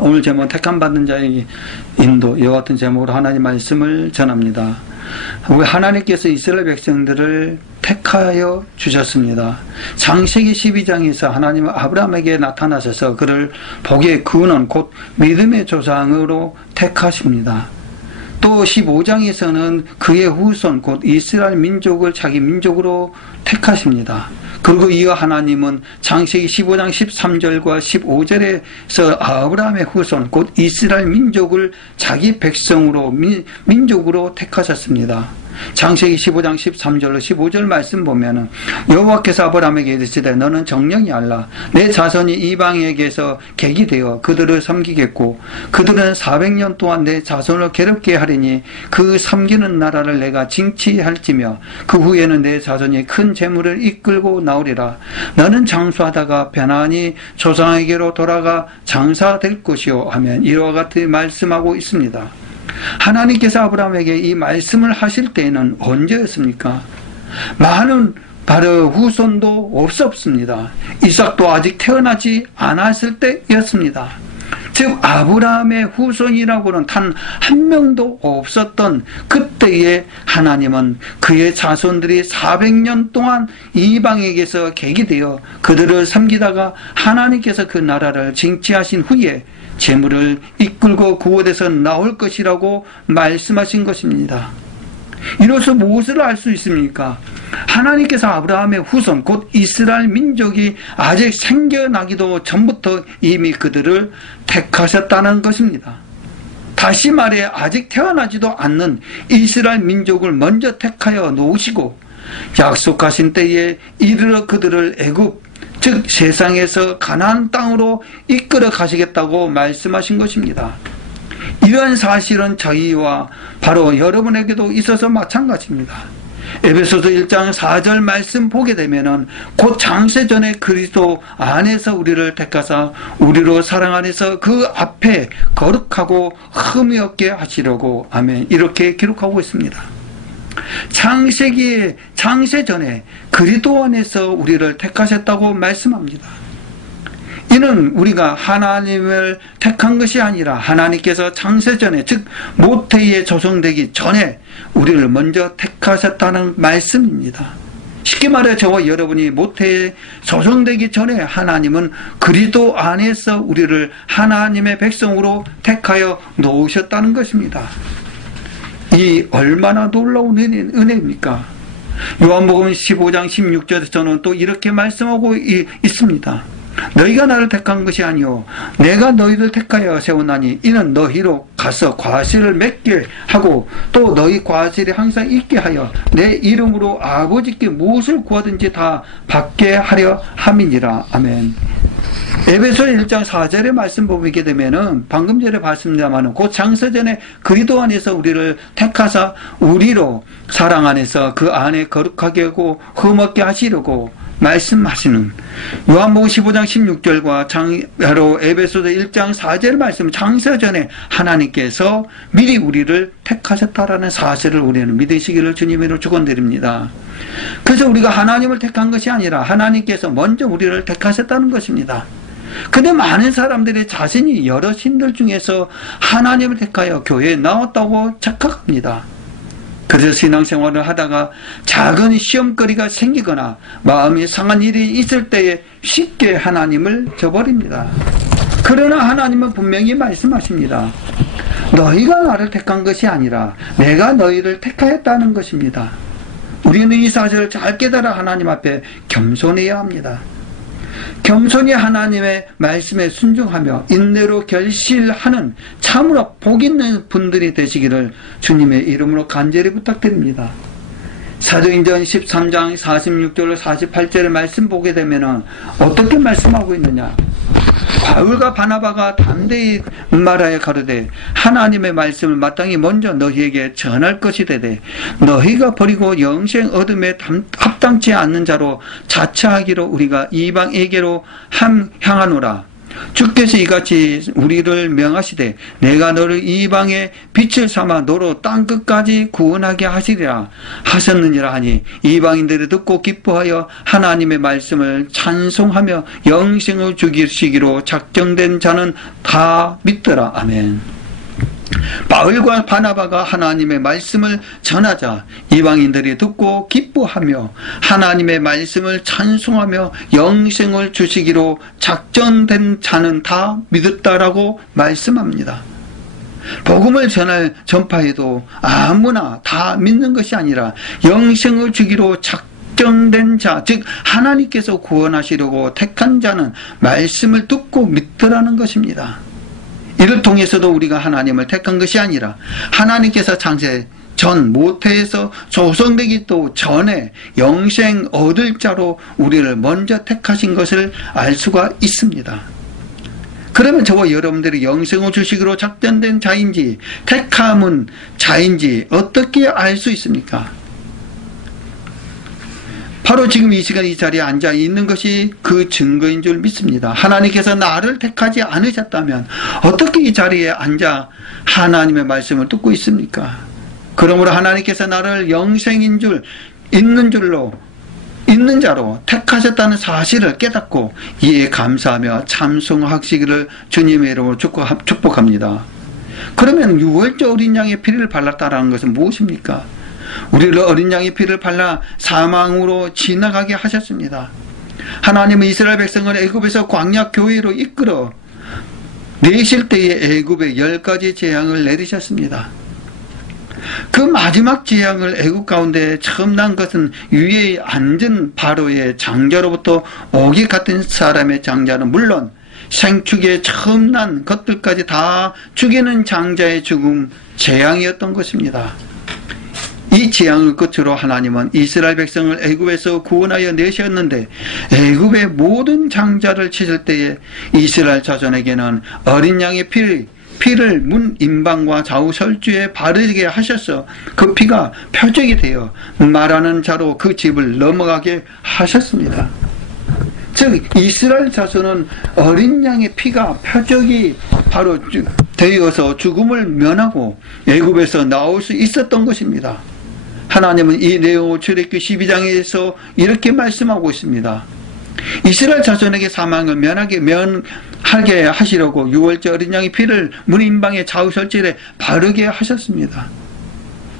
오늘 제목 택함받은 자의 인도, 이와 같은 제목으로 하나님 말씀을 전합니다. 우리 하나님께서 이스라엘 백성들을 택하여 주셨습니다. 창세기 12장에서 하나님은 아브라함에게 나타나셔서 그를 복의 근원 곧 믿음의 조상으로 택하십니다. 또 15장에서는 그의 후손 곧 이스라엘 민족을 자기 민족으로 택하십니다. 그리고 이어 하나님은 창세기 15장 13절과 15절에서 아브라함의 후손 곧 이스라엘 민족을 자기 백성으로 민족으로 택하셨습니다. 창세기 15장 13절로 15절 말씀 보면은 여호와께서 아브라함에게 이르시되 너는 정령이 알라 내 자손이 이방에게서 객이 되어 그들을 섬기겠고 그들은 400년 동안 내 자손을 괴롭게 하리니 그 섬기는 나라를 내가 징치할지며 그 후에는 내 자손이 큰 재물을 이끌고 나오리라. 너는 장수하다가 편안히 조상에게로 돌아가 장사될 것이요 하면 이와 같이 말씀하고 있습니다. 하나님께서 아브라함에게 이 말씀을 하실 때에는 언제였습니까? 많은 바로 후손도 없었습니다. 이삭도 아직 태어나지 않았을 때였습니다. 즉 아브라함의 후손이라고는 단 한 명도 없었던 그때에 하나님은 그의 자손들이 400년 동안 이방에게서 객이 되어 그들을 섬기다가 하나님께서 그 나라를 징치하신 후에 재물을 이끌고 그곳에서 나올 것이라고 말씀하신 것입니다. 이로써 무엇을 알 수 있습니까? 하나님께서 아브라함의 후손 곧 이스라엘 민족이 아직 생겨나기도 전부터 이미 그들을 택하셨다는 것입니다. 다시 말해 아직 태어나지도 않는 이스라엘 민족을 먼저 택하여 놓으시고 약속하신 때에 이르러 그들을 애굽 즉 세상에서 가나안 땅으로 이끌어 가시겠다고 말씀하신 것입니다. 이러한 사실은 저희와 바로 여러분에게도 있어서 마찬가지입니다. 에베소서 1장 4절 말씀 보게 되면은 곧 창세전에 그리스도 안에서 우리를 택하사 우리로 사랑 안에서 그 앞에 거룩하고 흠이 없게 하시려고 아멘 이렇게 기록하고 있습니다. 창세전에 그리스도 안에서 우리를 택하셨다고 말씀합니다. 이는 우리가 하나님을 택한 것이 아니라 하나님께서 창세전에 즉 모태에 조성되기 전에 우리를 먼저 택하셨다는 말씀입니다. 쉽게 말해 저와 여러분이 모태에 조성되기 전에 하나님은 그리스도 안에서 우리를 하나님의 백성으로 택하여 놓으셨다는 것입니다. 이 얼마나 놀라운 은혜입니까? 요한복음 15장 16절에서는 또 이렇게 말씀하고 있습니다. 너희가 나를 택한 것이 아니요 내가 너희를 택하여 세우나니 이는 너희로 가서 과실을 맺게 하고 또 너희 과실이 항상 있게 하여 내 이름으로 아버지께 무엇을 구하든지 다 받게 하려 함이니라. 아멘. 에베소 1장 4절의 말씀 보게 되면은 방금 전에 봤습니다만은 곧 창세전에 그리스도 안에서 우리를 택하사 우리로 사랑 안에서 그 안에 거룩하게 하고 흠없게 하시려고 말씀하시는 요한복음 15장 16절과 바로 에베소서 1장 4절 말씀 창세전에 하나님께서 미리 우리를 택하셨다라는 사실을 우리는 믿으시기를 주님으로 축원드립니다. 그래서 우리가 하나님을 택한 것이 아니라 하나님께서 먼저 우리를 택하셨다는 것입니다. 근데 많은 사람들이 자신이 여러 신들 중에서 하나님을 택하여 교회에 나왔다고 착각합니다. 그래서 신앙생활을 하다가 작은 시험거리가 생기거나 마음이 상한 일이 있을 때에 쉽게 하나님을 저버립니다. 그러나 하나님은 분명히 말씀하십니다. 너희가 나를 택한 것이 아니라 내가 너희를 택하였다는 것입니다. 우리는 이 사실을 잘 깨달아 하나님 앞에 겸손해야 합니다. 겸손히 하나님의 말씀에 순종하며 인내로 결실하는 참으로 복 있는 분들이 되시기를 주님의 이름으로 간절히 부탁드립니다. 사도행전 13장 46절로 48절의 말씀 보게 되면 어떻게 말씀하고 있느냐? 바울과 바나바가 담대히 말하여 가로되 하나님의 말씀을 마땅히 먼저 너희에게 전할 것이 되되 너희가 버리고 영생 얻음에 합당치 않는 자로 자처하기로 우리가 이방에게로 향하노라. 주께서 이같이 우리를 명하시되 내가 너를 이방의 빛을 삼아 너로 땅끝까지 구원하게 하시리라 하셨느니라 하니 이방인들이 듣고 기뻐하여 하나님의 말씀을 찬송하며 영생을 주시기로 작정된 자는 다 믿더라. 아멘. 바울과 바나바가 하나님의 말씀을 전하자 이방인들이 듣고 기뻐하며 하나님의 말씀을 찬송하며 영생을 주시기로 작정된 자는 다 믿었다라고 말씀합니다. 복음을 전파해도 아무나 다 믿는 것이 아니라 영생을 주기로 작정된 자, 즉 하나님께서 구원하시려고 택한 자는 말씀을 듣고 믿더라는 것입니다. 이를 통해서도 우리가 하나님을 택한 것이 아니라 하나님께서 창세 전 모태에서 조성되기 또 전에 영생 얻을 자로 우리를 먼저 택하신 것을 알 수가 있습니다. 그러면 저와 여러분들이 영생을 주시기로 작정된 자인지 택함은 자인지 어떻게 알 수 있습니까? 바로 지금 이 시간 이 자리에 앉아 있는 것이 그 증거인 줄 믿습니다. 하나님께서 나를 택하지 않으셨다면 어떻게 이 자리에 앉아 하나님의 말씀을 듣고 있습니까? 그러므로 하나님께서 나를 영생인 줄 있는 자로 택하셨다는 사실을 깨닫고 이에 감사하며 찬송하시기를 주님의 이름으로 축복합니다. 그러면 유월절 어린 양의 피를 발랐다는 것은 무엇입니까? 우리를 어린 양의 피를 발라 사망으로 지나가게 하셨습니다. 하나님은 이스라엘 백성을 애굽에서 광야 교회로 이끌어 내실 때에 애굽에 10가지 재앙을 내리셨습니다. 그 마지막 재앙을 애굽 가운데 처음 난 것은 위에 앉은 바로의 장자로부터 오기 같은 사람의 장자는 물론 생축에 처음 난 것들까지 다 죽이는 장자의 죽음 재앙이었던 것입니다. 이 재앙을 끝으로 하나님은 이스라엘 백성을 애굽에서 구원하여 내셨는데 애굽의 모든 장자를 치실 때에 이스라엘 자손에게는 어린 양의 피를 문 임방과 좌우 설주에 바르게 하셔서 그 피가 표적이 되어 말하는 자로 그 집을 넘어가게 하셨습니다. 즉 이스라엘 자손은 어린 양의 피가 표적이 바로 되어서 죽음을 면하고 애굽에서 나올 수 있었던 것입니다. 하나님은 이 내용을 출애굽기 12장에서 이렇게 말씀하고 있습니다. 이스라엘 자손에게 사망을 면하게 하시려고 유월절 어린 양의 피를 문인방의 좌우설질에 바르게 하셨습니다.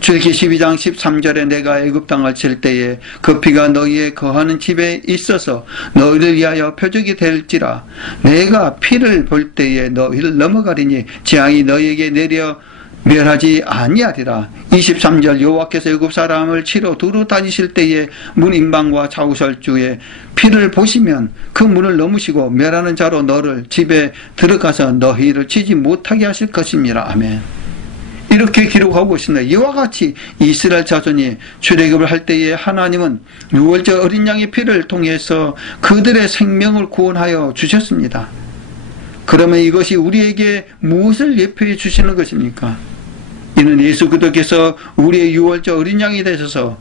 출애굽기 12장 13절에 내가 애굽 땅을 칠 때에 그 피가 너희의 거하는 집에 있어서 너희를 위하여 표적이 될지라 내가 피를 볼 때에 너희를 넘어가리니 재앙이 너희에게 내려 멸하지 아니하리라. 23절 여호와께서 애굽 사람을 치러 두루 다니실 때에 문 임방과 좌우설주에 피를 보시면 그 문을 넘으시고 멸하는 자로 너를 집에 들어가서 너희를 치지 못하게 하실 것입니다. 아멘. 이렇게 기록하고 있습니다. 이와 같이 이스라엘 자손이 출애굽을 할 때에 하나님은 유월절 어린 양의 피를 통해서 그들의 생명을 구원하여 주셨습니다. 그러면 이것이 우리에게 무엇을 예표해 주시는 것입니까? 이는 예수 그리스도께서 우리의 유월절 어린 양이 되셔서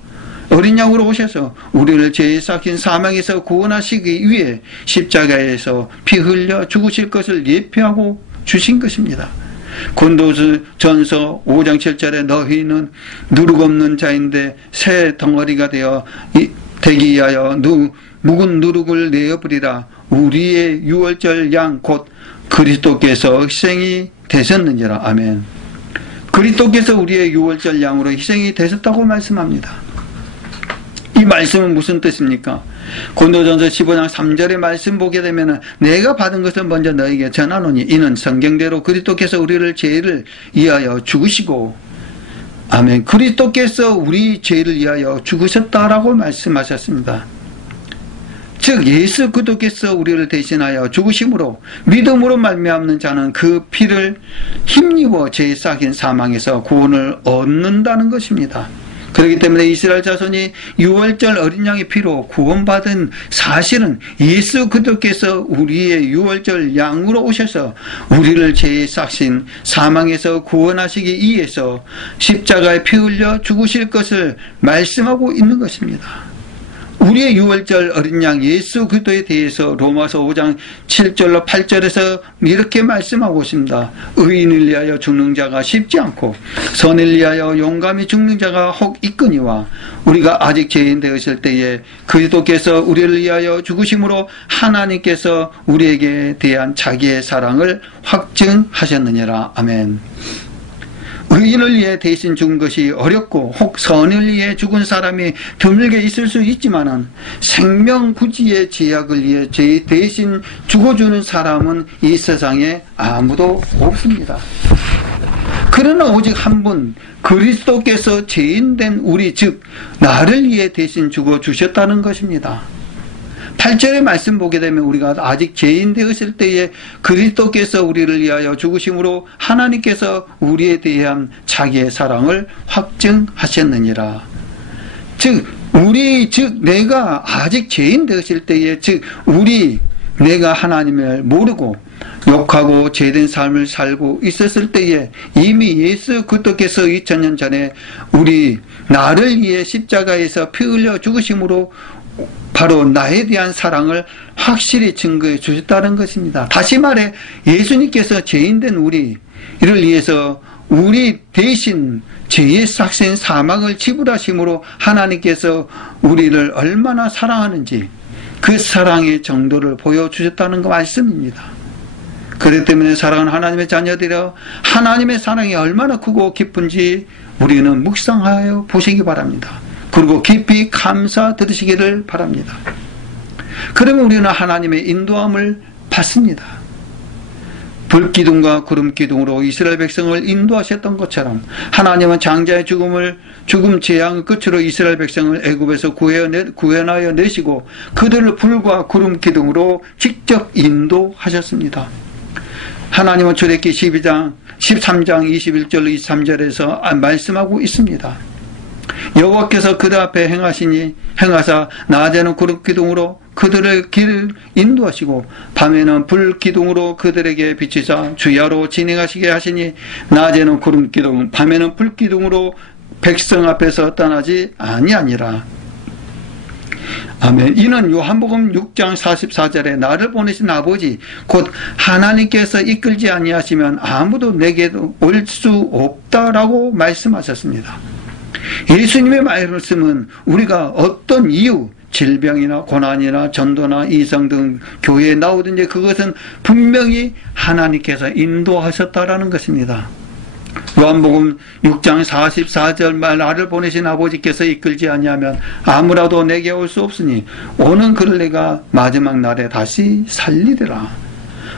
어린 양으로 오셔서 우리를 죄에 삭힌 사망에서 구원하시기 위해 십자가에서 피 흘려 죽으실 것을 예표하고 주신 것입니다. 고린도전서 5장 7절에 너희는 누룩 없는 자인데 새 덩어리가 되기 위하여 묵은 누룩을 내어버리라. 우리의 유월절 양 곧 그리스도께서 희생이 되셨느니라. 아멘. 그리스도께서 우리의 유월절 양으로 희생이 되셨다고 말씀합니다. 이 말씀은 무슨 뜻입니까? 고린도전서 15장 3절의 말씀 보게 되면 내가 받은 것을 먼저 너에게 전하노니 이는 성경대로 그리스도께서 우리를 죄를 위하여 죽으시고 아멘. 그리스도께서 우리 죄를 위하여 죽으셨다라고 말씀하셨습니다. 즉 예수 그리스도께서 우리를 대신하여 죽으심으로 믿음으로 말미암는 자는 그 피를 힘입어 죄에 삭인 사망에서 구원을 얻는다는 것입니다. 그렇기 때문에 이스라엘 자손이 유월절 어린 양의 피로 구원받은 사실은 예수 그리스도께서 우리의 유월절 양으로 오셔서 우리를 죄에 삭신 사망에서 구원하시기 위해서 십자가에 피 흘려 죽으실 것을 말씀하고 있는 것입니다. 우리의 유월절 어린 양 예수 그리스도에 대해서 로마서 5장 7절로 8절에서 이렇게 말씀하고 있습니다. 의인을 위하여 죽는 자가 쉽지 않고 선을 위하여 용감히 죽는 자가 혹 있거니와 우리가 아직 죄인 되었을 때에 그리스도께서 우리를 위하여 죽으심으로 하나님께서 우리에게 대한 자기의 사랑을 확증하셨느니라. 아멘. 의인을 위해 대신 죽은 것이 어렵고 혹 선을 위해 죽은 사람이 드물게 있을 수 있지만은 생명구지의 제약을 위해 죄 대신 죽어주는 사람은 이 세상에 아무도 없습니다. 그러나 오직 한 분 그리스도께서 죄인된 우리 즉 나를 위해 대신 죽어주셨다는 것입니다. 8절의 말씀 보게 되면 우리가 아직 죄인 되었을 때에 그리스도께서 우리를 위하여 죽으심으로 하나님께서 우리에 대한 자기의 사랑을 확증하셨느니라. 즉 내가 아직 죄인 되었을 때에 내가 하나님을 모르고 욕하고 죄된 삶을 살고 있었을 때에 이미 예수 그리스도께서 2000년 전에 나를 위해 십자가에서 피 흘려 죽으심으로 바로 나에 대한 사랑을 확실히 증거해 주셨다는 것입니다. 다시 말해 예수님께서 죄인된 우리를 위해서 우리 대신 죄의 삭신 사망을 지불하심으로 하나님께서 우리를 얼마나 사랑하는지 그 사랑의 정도를 보여주셨다는 그 말씀입니다. 그렇기 때문에 사랑하는 하나님의 자녀들여 하나님의 사랑이 얼마나 크고 깊은지 우리는 묵상하여 보시기 바랍니다. 그리고 깊이 감사 들으시기를 바랍니다. 그러면 우리는 하나님의 인도함을 받습니다. 불기둥과 구름기둥으로 이스라엘 백성을 인도하셨던 것처럼 하나님은 장자의 죽음 재앙의 끝으로 이스라엘 백성을 애굽에서 구원하여 내시고 그들을 불과 구름기둥으로 직접 인도하셨습니다. 하나님은 출애굽기 13장 21절로 23절에서 말씀하고 있습니다. 여호와께서 그들 앞에 행하사 낮에는 구름기둥으로 그들의 길을 인도하시고 밤에는 불기둥으로 그들에게 비치사 주야로 진행하시게 하시니 낮에는 구름기둥 밤에는 불기둥으로 백성 앞에서 떠나지 아니하니라. 아멘. 이는 요한복음 6장 44절에 나를 보내신 아버지 곧 하나님께서 이끌지 아니하시면 아무도 내게도 올 수 없다라고 말씀하셨습니다. 예수님의 말씀은 우리가 어떤 이유, 질병이나 고난이나 전도나 이상 등 교회에 나오든지 그것은 분명히 하나님께서 인도하셨다라는 것입니다. 요한복음 6장 44절 말 나를 보내신 아버지께서 이끌지 아니하면 아무라도 내게 올 수 없으니 오는 그를 내가 마지막 날에 다시 살리리라.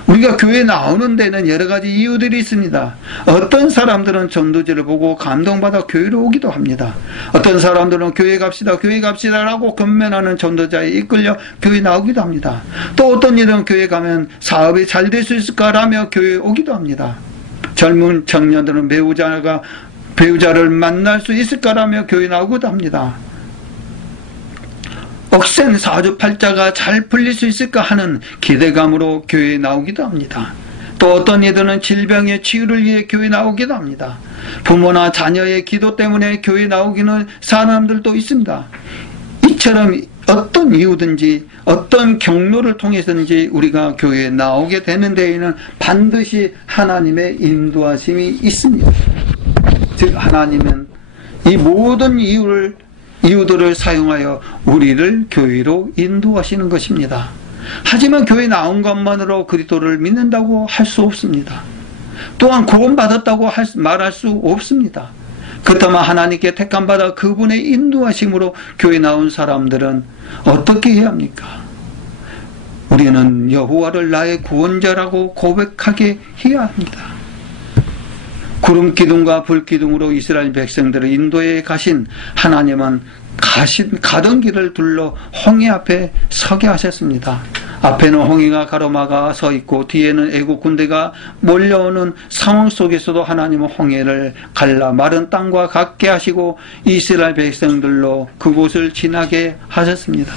우리가 교회에 나오는 데는 여러 가지 이유들이 있습니다. 어떤 사람들은 전도지를 보고 감동받아 교회로 오기도 합니다. 어떤 사람들은 교회 갑시다라고 건면하는 전도자에 이끌려 교회 나오기도 합니다. 또 어떤 일은 교회 가면 사업이 잘 될 수 있을까라며 교회에 오기도 합니다. 젊은 청년들은 배우자를 만날 수 있을까라며 교회 나오기도 합니다. 억센 사주팔자가 잘 풀릴 수 있을까 하는 기대감으로 교회에 나오기도 합니다. 또 어떤 이들은 질병의 치유를 위해 교회에 나오기도 합니다. 부모나 자녀의 기도 때문에 교회에 나오기는 사람들도 있습니다. 이처럼 어떤 이유든지 어떤 경로를 통해서든지 우리가 교회에 나오게 되는 데에는 반드시 하나님의 인도하심이 있습니다. 즉 하나님은 이 모든 이유들을 사용하여 우리를 교회로 인도하시는 것입니다. 하지만 교회 나온 것만으로 그리스도를 믿는다고 할 수 없습니다. 또한 구원받았다고 말할 수 없습니다. 그렇다면 하나님께 택함받아 그분의 인도하심으로 교회 나온 사람들은 어떻게 해야 합니까? 우리는 여호와를 나의 구원자라고 고백하게 해야 합니다. 구름기둥과 불기둥으로 이스라엘 백성들을 인도에 가신 하나님은 가던 길을 둘러 홍해 앞에 서게 하셨습니다. 앞에는 홍해가 가로막아 서 있고 뒤에는 애국 군대가 몰려오는 상황 속에서도 하나님은 홍해를 갈라 마른 땅과 같게 하시고 이스라엘 백성들로 그곳을 지나게 하셨습니다.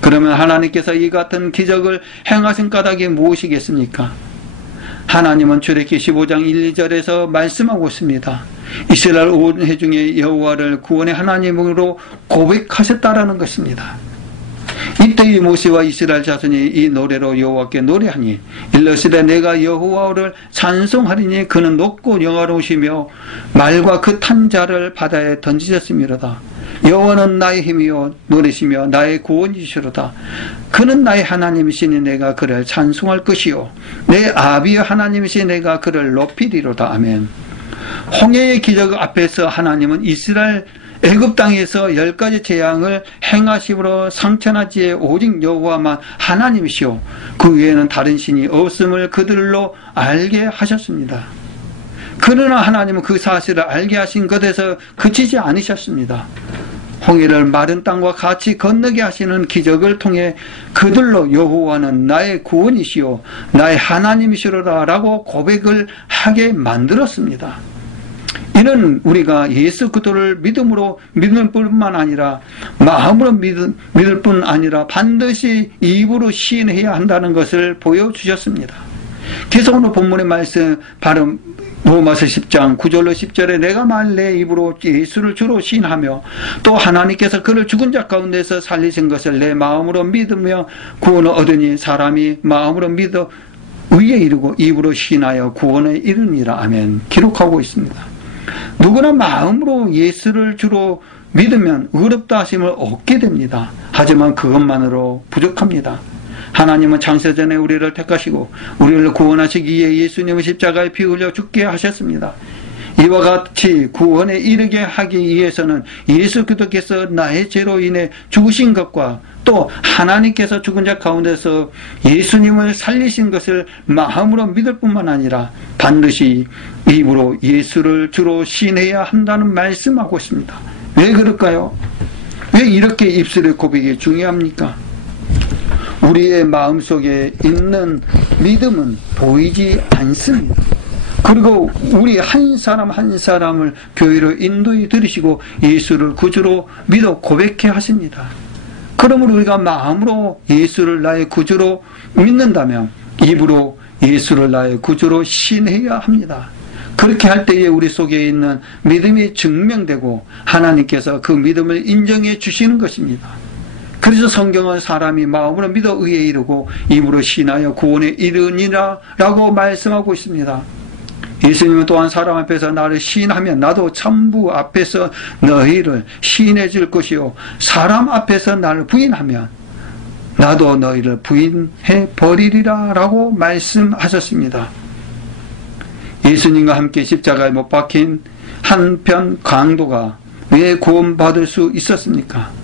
그러면 하나님께서 이 같은 기적을 행하신 까닭이 무엇이겠습니까? 하나님은 출애굽기 15장 1, 2절에서 말씀하고 있습니다. 이스라엘 온 회중의 여호와를 구원의 하나님으로 고백하셨다라는 것입니다. 이때 이 모세와 이스라엘 자손이 이 노래로 여호와께 노래하니 일러시되 내가 여호와를 찬송하리니 그는 높고 영화로우시며 말과 그 탄 자를 바다에 던지셨음이로다. 여호와는 나의 힘이요 노래시며 나의 구원이시로다. 그는 나의 하나님이시니 내가 그를 찬송할 것이요 내 아비의 하나님이시니 내가 그를 높이리로다. 아멘. 홍해의 기적 앞에서 하나님은 이스라엘 애굽 땅에서 10가지 재앙을 행하심으로 상천하지에 오직 여호와만 하나님이시오 그 외에는 다른 신이 없음을 그들로 알게 하셨습니다. 그러나 하나님은 그 사실을 알게 하신 것에서 그치지 않으셨습니다. 홍해를 마른 땅과 같이 건너게 하시는 기적을 통해 그들로 여호와는 나의 구원이시오 나의 하나님이시로다 라고 고백을 하게 만들었습니다. 이는 우리가 예수 그리스도를 믿음으로 믿을 뿐만 아니라 마음으로 믿을 뿐 아니라 반드시 입으로 시인해야 한다는 것을 보여주셨습니다. 그래서 오늘 본문의 말씀 바로 로마서 10장 9절로 10절에 내가 말 내 입으로 예수를 주로 시인하며 또 하나님께서 그를 죽은 자 가운데서 살리신 것을 내 마음으로 믿으며 구원을 얻으니 사람이 마음으로 믿어 의에 이르고 입으로 시인하여 구원에 이르니라. 아멘. 기록하고 있습니다. 누구나 마음으로 예수를 주로 믿으면 의롭다 하심을 얻게 됩니다. 하지만 그것만으로 부족합니다. 하나님은 창세전에 우리를 택하시고 우리를 구원하시기 위해 예수님을 십자가에 피 흘려 죽게 하셨습니다. 이와 같이 구원에 이르게 하기 위해서는 예수 그리스도께서 나의 죄로 인해 죽으신 것과 또 하나님께서 죽은 자 가운데서 예수님을 살리신 것을 마음으로 믿을 뿐만 아니라 반드시 입으로 예수를 주로 시인해야 한다는 말씀하고 있습니다. 왜 그럴까요? 왜 이렇게 입술의 고백이 중요합니까? 우리의 마음속에 있는 믿음은 보이지 않습니다. 그리고 우리 한 사람 한 사람을 교회로 인도해 들이시고 예수를 구주로 믿어 고백해 하십니다. 그러므로 우리가 마음으로 예수를 나의 구주로 믿는다면 입으로 예수를 나의 구주로 시인해야 합니다. 그렇게 할 때에 우리 속에 있는 믿음이 증명되고 하나님께서 그 믿음을 인정해 주시는 것입니다. 그래서 성경은 사람이 마음으로 믿어 의에 이르고 입으로 시인하여 구원에 이르니라 라고 말씀하고 있습니다. 예수님은 또한 사람 앞에서 나를 시인하면 나도 천부 앞에서 너희를 시인해 줄 것이요 사람 앞에서 나를 부인하면 나도 너희를 부인해 버리리라 라고 말씀하셨습니다. 예수님과 함께 십자가에 못 박힌 한편 강도가 왜 구원받을 수 있었습니까?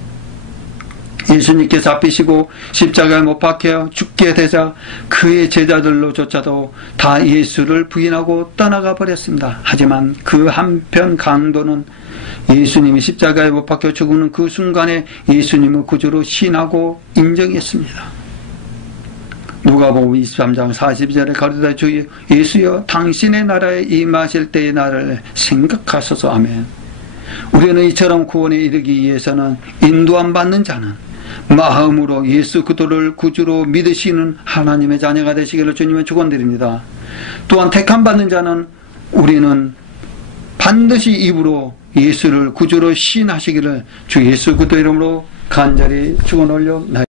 예수님께서 잡히시고 십자가에 못 박혀 죽게 되자 그의 제자들로조차도 다 예수를 부인하고 떠나가 버렸습니다. 하지만 그 한편 강도는 예수님이 십자가에 못 박혀 죽는 그 순간에 예수님을 구주로 신하고 인정했습니다. 누가복음 23장 40절에 가로되 주 예수여 당신의 나라에 임하실 때의 나를 생각하소서. 아멘. 우리는 이처럼 구원에 이르기 위해서는 인도함 받는 자는 마음으로 예수 그리스도를 구주로 믿으시는 하나님의 자녀가 되시기를 주님의 축원드립니다. 또한 택함 받는 자는 우리는 반드시 입으로 예수를 구주로 시인하시기를 주 예수 그리스도 이름으로 간절히 축원 올려나이다.